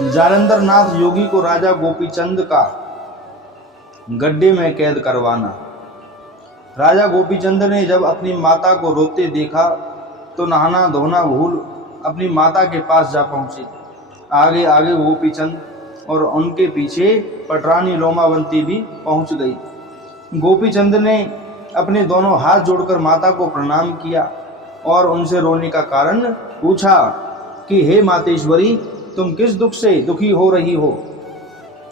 जालंधर नाथ योगी को राजा गोपीचंद का गड्ढे में कैद करवाना। राजा गोपीचंद ने जब अपनी माता को रोते देखा तो नहाना धोना भूल अपनी माता के पास जा पहुंचे। आगे आगे गोपीचंद और उनके पीछे पटरानी लोमावंती भी पहुंच गई। गोपीचंद ने अपने दोनों हाथ जोड़कर माता को प्रणाम किया और उनसे रोने का कारण पूछा कि हे मातेश्वरी, तुम किस दुख से दुखी हो रही हो?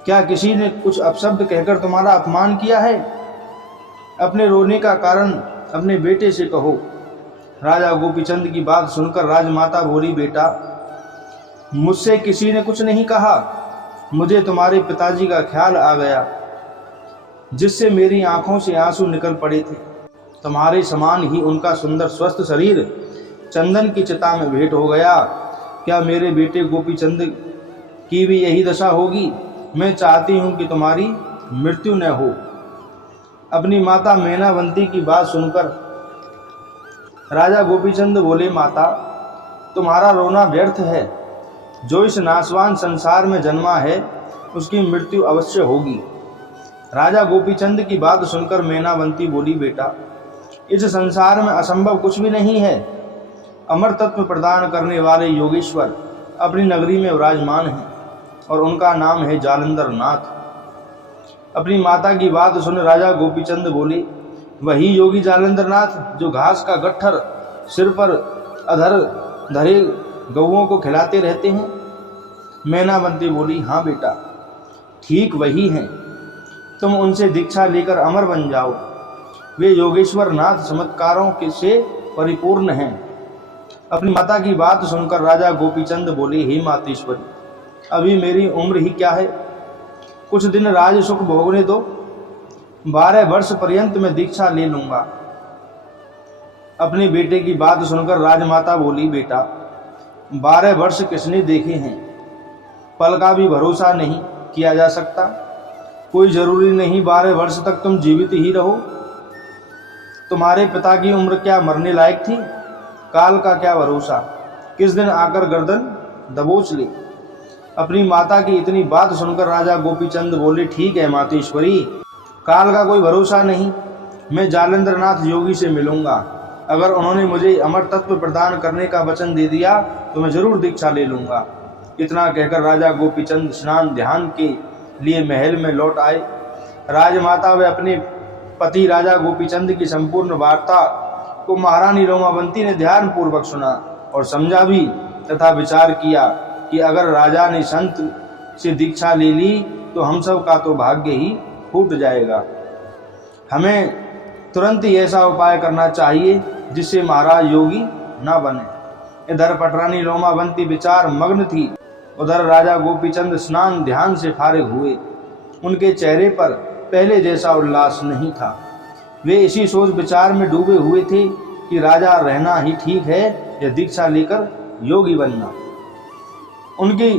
क्या किसी ने कुछ अपशब्द कहकर तुम्हारा अपमान किया है? अपने रोने का कारण अपने बेटे से कहो। राजा गोपीचंद की बात सुनकर राजमाता बोली, बेटा, मुझसे किसी ने कुछ नहीं कहा। मुझे तुम्हारे पिताजी का ख्याल आ गया, जिससे मेरी आंखों से आंसू निकल पड़े थे। तुम्हारे समान ही उनका सुंदर स्वस्थ शरीर चंदन की चिता में भेंट हो गया। क्या मेरे बेटे गोपीचंद की भी यही दशा होगी? मैं चाहती हूँ कि तुम्हारी मृत्यु न हो। अपनी माता मैनावंती की बात सुनकर राजा गोपीचंद बोले, माता, तुम्हारा रोना व्यर्थ है। जो इस नाशवान संसार में जन्मा है उसकी मृत्यु अवश्य होगी। राजा गोपीचंद की बात सुनकर मैनावंती बोली, बेटा, इस संसार में असंभव कुछ भी नहीं है। अमर तत्व प्रदान करने वाले योगेश्वर अपनी नगरी में विराजमान हैं और उनका नाम है जालंधर नाथ। अपनी माता की बात सुन राजा गोपीचंद बोले, वही योगी जालंधर नाथ जो घास का गट्ठर सिर पर अधर धरे गौओं को खिलाते रहते हैं? मैनावंती बोली, हाँ बेटा, ठीक वही हैं। तुम उनसे दीक्षा लेकर अमर बन जाओ। वे योगेश्वर नाथ चमत्कारों के से परिपूर्ण हैं। अपनी माता की बात सुनकर राजा गोपीचंद बोले, हे मातेश्वरी, अभी मेरी उम्र ही क्या है? कुछ दिन राज सुख भोगने दो। 12 वर्ष पर्यंत मैं दीक्षा ले लूंगा। अपने बेटे की बात सुनकर राजमाता बोली, बेटा, 12 वर्ष किसने देखे हैं? पल का भी भरोसा नहीं किया जा सकता। कोई जरूरी नहीं 12 वर्ष तक तुम जीवित ही रहो। तुम्हारे पिता की उम्र क्या मरने लायक थी? काल का क्या भरोसा, किस दिन आकर गर्दन दबोच ले। अपनी माता की इतनी बात सुनकर राजा गोपीचंद बोले, ठीक है मातेश्वरी, काल का कोई भरोसा नहीं। मैं जालंधर नाथ योगी से मिलूंगा। अगर उन्होंने मुझे अमर तत्व प्रदान करने का वचन दे दिया तो मैं जरूर दीक्षा ले लूंगा। इतना कहकर राजा गोपीचंद स्नान ध्यान के लिए महल में लौट आए। राजमाता व अपने पति राजा गोपीचंद की संपूर्ण वार्ता को महारानी लोमावंती ने ध्यान पूर्वक सुना और समझा भी तथा विचार किया कि अगर राजा ने संत से दीक्षा ले ली तो हम सब का तो भाग्य ही फूट जाएगा। हमें तुरंत ही ऐसा उपाय करना चाहिए जिससे महाराज योगी न बने। इधर पटरानी लोमावंती विचार मग्न थी, उधर राजा गोपीचंद स्नान ध्यान से फारिग हुए। उनके चेहरे पर पहले जैसा उल्लास नहीं था। वे इसी सोच विचार में डूबे हुए थे कि राजा रहना ही ठीक है या दीक्षा लेकर योगी बनना। उनकी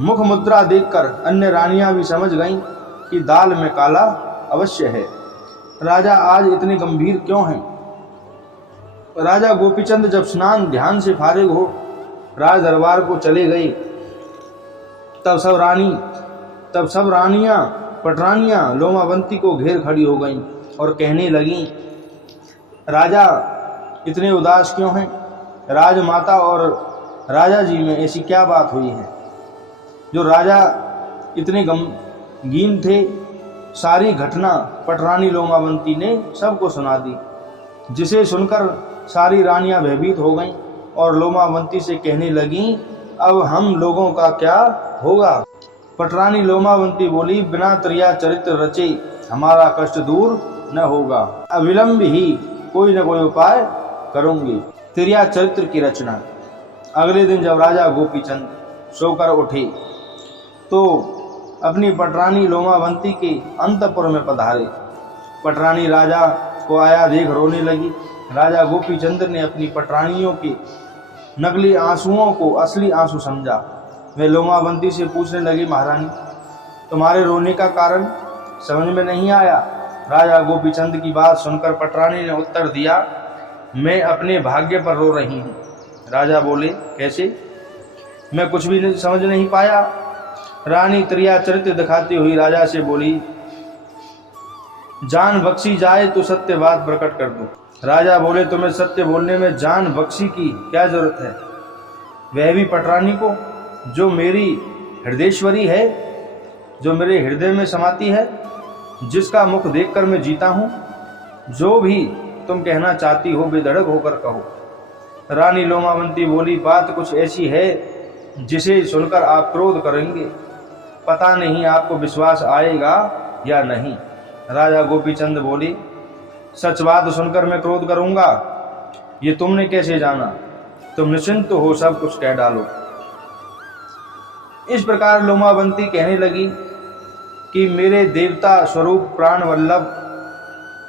मुख मुद्रा देखकर अन्य रानियां भी समझ गईं कि दाल में काला अवश्य है। राजा आज इतने गंभीर क्यों हैं? राजा गोपीचंद जब स्नान ध्यान से फारिग हो राज दरबार को चले गए तब सब रानियां पटरानियां लोमावंती को घेर खड़ी हो गईं और कहने लगीं, राजा इतने उदास क्यों हैं? राजमाता और राजा जी में ऐसी क्या बात हुई है जो राजा इतने गमगीन थे? सारी घटना पटरानी लोमावंती ने सबको सुना दी, जिसे सुनकर सारी रानियां भयभीत हो गईं और लोमावंती से कहने लगीं, अब हम लोगों का क्या होगा? पटरानी लोमावंती बोली, बिना त्रिया चरित्र रचे हमारा कष्ट दूर न होगा। अविलंब ही कोई न कोई उपाय करूंगी। त्रिया चरित्र की रचना। अगले दिन जब राजा गोपीचंद सोकर उठे तो अपनी पटरानी लोमावंती के अंतपुर में पधारे। पटरानी राजा को आया देख रोने लगी। राजा गोपीचंद ने अपनी पटरानियों के नकली आंसुओं को असली आंसू समझा। वे लोमावंती से पूछने लगी, महारानी, तुम्हारे रोने का कारण समझ में नहीं आया। राजा गोपीचंद की बात सुनकर पटरानी ने उत्तर दिया, मैं अपने भाग्य पर रो रही हूँ। राजा बोले, कैसे? मैं कुछ भी समझ नहीं पाया। रानी त्रिया चरित्र दिखाती हुई राजा से बोली, जान बख्शी जाए तो सत्य बात प्रकट कर दो। राजा बोले, तुम्हें सत्य बोलने में जान बख्शी की क्या जरूरत है, वह भी पटरानी को, जो मेरी हृदयेश्वरी है, जो मेरे हृदय में समाती है, जिसका मुख देखकर मैं जीता हूँ। जो भी तुम कहना चाहती हो बेधड़क होकर कहो। रानी लोमावंती बोली, बात कुछ ऐसी है जिसे सुनकर आप क्रोध करेंगे, पता नहीं आपको विश्वास आएगा या नहीं। राजा गोपीचंद बोली, सच बात सुनकर मैं क्रोध करूंगा, ये तुमने कैसे जाना? तुम निश्चिंत हो, सब कुछ कह डालो। इस प्रकार लोमावंती कहने लगी कि मेरे देवता स्वरूप प्राण वल्लभ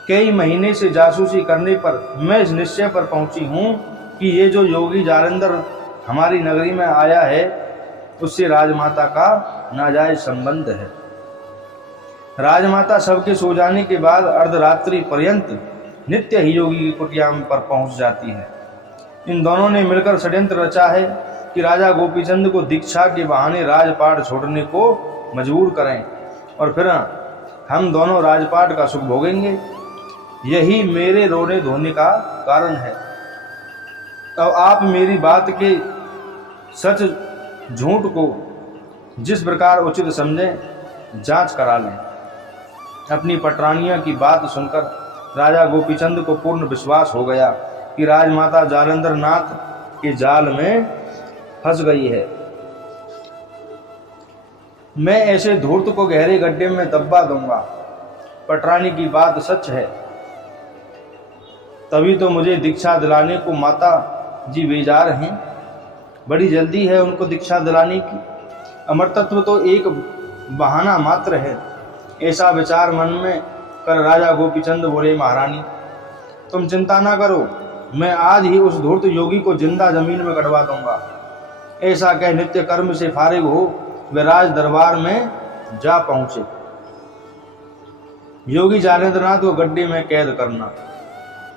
कई महीने से जासूसी करने पर मैं इस निश्चय पर पहुंची हूं कि ये जो योगी जालंधर हमारी नगरी में आया है उससे राजमाता का नाजायज संबंध है। राजमाता सबके सो जाने के बाद अर्धरात्रि पर्यंत नित्य ही योगी की कुटिया पर पहुंच जाती है। इन दोनों ने मिलकर षड्यंत्र रचा है कि राजा गोपीचंद को दीक्षा के बहाने राजपाट छोड़ने को मजबूर करें और फिर हम दोनों राजपाट का सुख भोगेंगे। यही मेरे रोने धोने का कारण है। अब आप मेरी बात के सच झूठ को जिस प्रकार उचित समझें जांच करा लें। अपनी पटरानियों की बात सुनकर राजा गोपीचंद को पूर्ण विश्वास हो गया कि राजमाता जालंधर नाथ के जाल में फंस गई है। मैं ऐसे धूर्त को गहरे गड्ढे में दबा दूंगा। पटरानी की बात सच है, तभी तो मुझे दीक्षा दिलाने को माता जी बेजार हैं। बड़ी जल्दी है उनको दीक्षा दिलाने की। अमरतत्व तो एक बहाना मात्र है। ऐसा विचार मन में कर राजा गोपीचंद बोले, महारानी तुम चिंता ना करो, मैं आज ही उस धूर्त योगी को जिंदा जमीन में गड़वा दूंगा। ऐसा कह नित्य कर्म से फारिग हो वे राज दरबार में जा पहुंचे। योगी जालेंद्रनाथ को गड्ढे में कैद करना।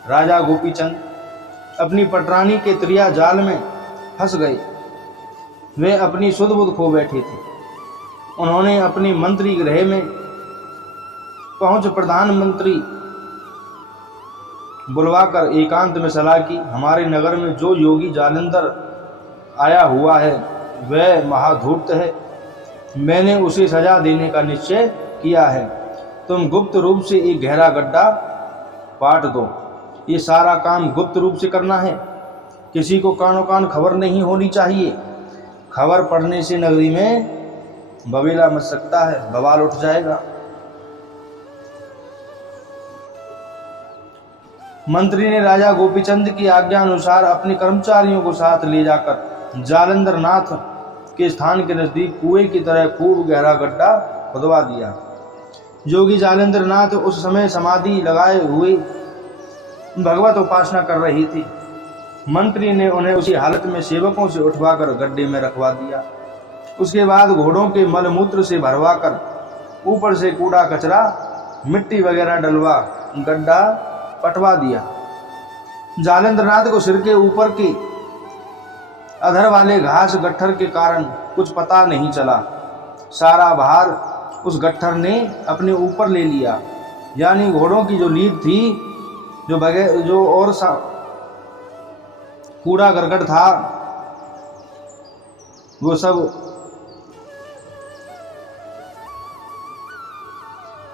राजा गोपीचंद अपनी पटरानी के त्रिया जाल में फंस गए। वे अपनी सुध बुध खो बैठे थे। उन्होंने अपनी मंत्री गृह में पहुंच प्रधानमंत्री बुलवाकर एकांत में सलाह की, हमारे नगर में जो योगी जालंधर आया हुआ है वह महाधूर्त है। मैंने उसे सजा देने का निश्चय किया है। तुम गुप्त रूप से एक गहरा गड्ढा पाट दो। ये सारा काम गुप्त रूप से करना है। किसी को कानो कान खबर नहीं होनी चाहिए। खबर पड़ने से नगरी में बवेला मच सकता है, बवाल उठ जाएगा। मंत्री ने राजा गोपीचंद की आज्ञा अनुसार अपने कर्मचारियों को साथ ले जाकर जालंधर नाथ के स्थान के नजदीक कुएं की तरह खूब गहरा गड्ढा खुदवा दिया। योगी जालंधर नाथ उस समय समाधि लगाए हुए भगवत उपासना कर रही थी। मंत्री ने उन्हें उसी हालत में सेवकों से उठवाकर गड्ढे में रखवा दिया। उसके बाद घोड़ों के मलमूत्र से भरवाकर ऊपर से कूड़ा कचरा मिट्टी वगैरह डलवा गड्ढा पटवा दिया। जालेंद्रनाथ को सिर के ऊपर के अधर वाले घास गट्ठर के कारण कुछ पता नहीं चला। सारा भार उस गट्ठर ने अपने ऊपर ले लिया, यानी घोड़ों की जो लीद थी, जो और सा कूड़ा करकट था, वो सब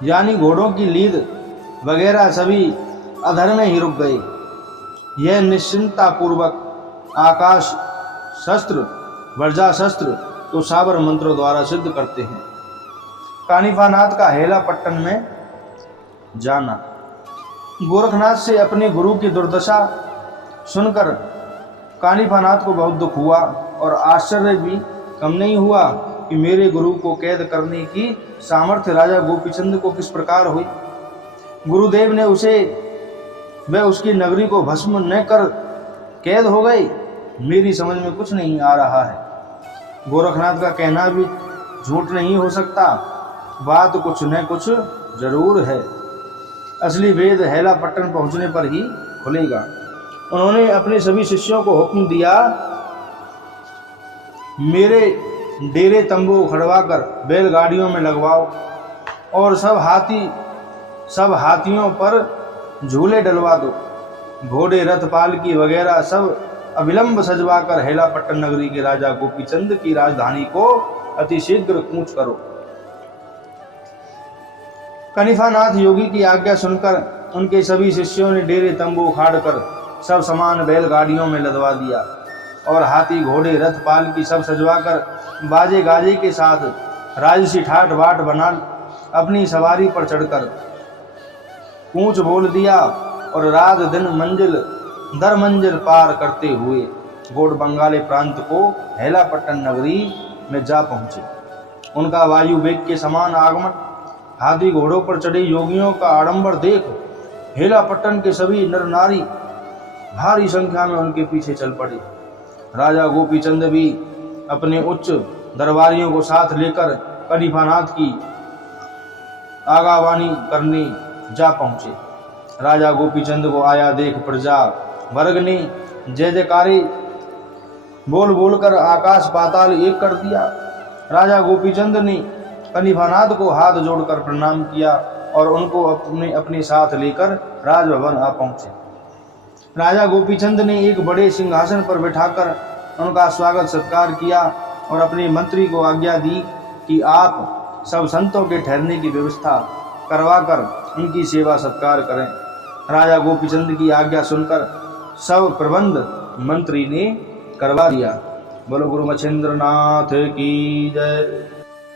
यानी घोड़ों की लीद वगैरह सभी अधर में ही रुक गए। यह निश्चिंता पूर्वक आकाश शस्त्र वर्जा शस्त्र को साबर मंत्रों द्वारा सिद्ध करते हैं। कानिफानाथ का हेला पट्टन में जाना। गोरखनाथ से अपने गुरु की दुर्दशा सुनकर कानिफानाथ को बहुत दुख हुआ और आश्चर्य भी कम नहीं हुआ कि मेरे गुरु को कैद करने की सामर्थ्य राजा गोपीचंद को किस प्रकार हुई। गुरुदेव ने वह उसकी नगरी को भस्म न कर कैद हो गए, मेरी समझ में कुछ नहीं आ रहा है। गोरखनाथ का कहना भी झूठ नहीं हो सकता, बात कुछ न कुछ जरूर है। असली भेद हेला पट्टन पहुंचने पर ही खुलेगा। उन्होंने अपने सभी शिष्यों को हुक्म दिया, मेरे डेरे तंबू खड़वाकर बैलगाड़ियों में लगवाओ और सब हाथियों पर झूले डलवा दो। घोड़े, रथ, पालकी वगैरह सब अविलंब सजवाकर हेलापट्टन नगरी के राजा गोपीचंद की राजधानी को अतिशीघ्र कूच करो। कनिफानाथ योगी की आज्ञा सुनकर उनके सभी शिष्यों ने डेरे तंबू उखाड़कर सब सामान बैलगाड़ियों में लदवा दिया और हाथी, घोड़े, रथ, पालकी सब सजवाकर बाजे गाजे के साथ राजसी ठाट बाट बना अपनी सवारी पर चढ़कर कूच बोल दिया और रात दिन मंजिल दर मंजिल पार करते हुए गोड बंगाले प्रांत को हेलापट्टन नगरी में जा पहुंचे। उनका वायु वेग के समान आगमन, हाथी घोड़ों पर चढ़े योगियों का आडंबर देख हेलापट्टन के सभी नर नारी भारी संख्या में उनके पीछे चल पड़े। राजा गोपीचंद भी अपने उच्च दरबारियों को साथ लेकर कनिफानाथ की आगावानी करने जा पहुंचे। राजा गोपीचंद को आया देख प्रजा वर्ग ने जय जयकारे बोल बोलकर आकाश पाताल एक कर दिया। राजा गोपीचंद ने कनिफानाथ को हाथ जोड़कर प्रणाम किया और उनको अपने साथ लेकर राजभवन आ पहुंचे। राजा गोपीचंद ने एक बड़े सिंहासन पर बैठाकर उनका स्वागत सत्कार किया और अपने मंत्री को आज्ञा दी कि आप सब संतों के ठहरने की व्यवस्था करवाकर उनकी सेवा सत्कार करें। राजा गोपीचंद की आज्ञा सुनकर सब प्रबंध मंत्री ने करवा दिया। बोलो गुरु मच्छिंद्र नाथ की जय।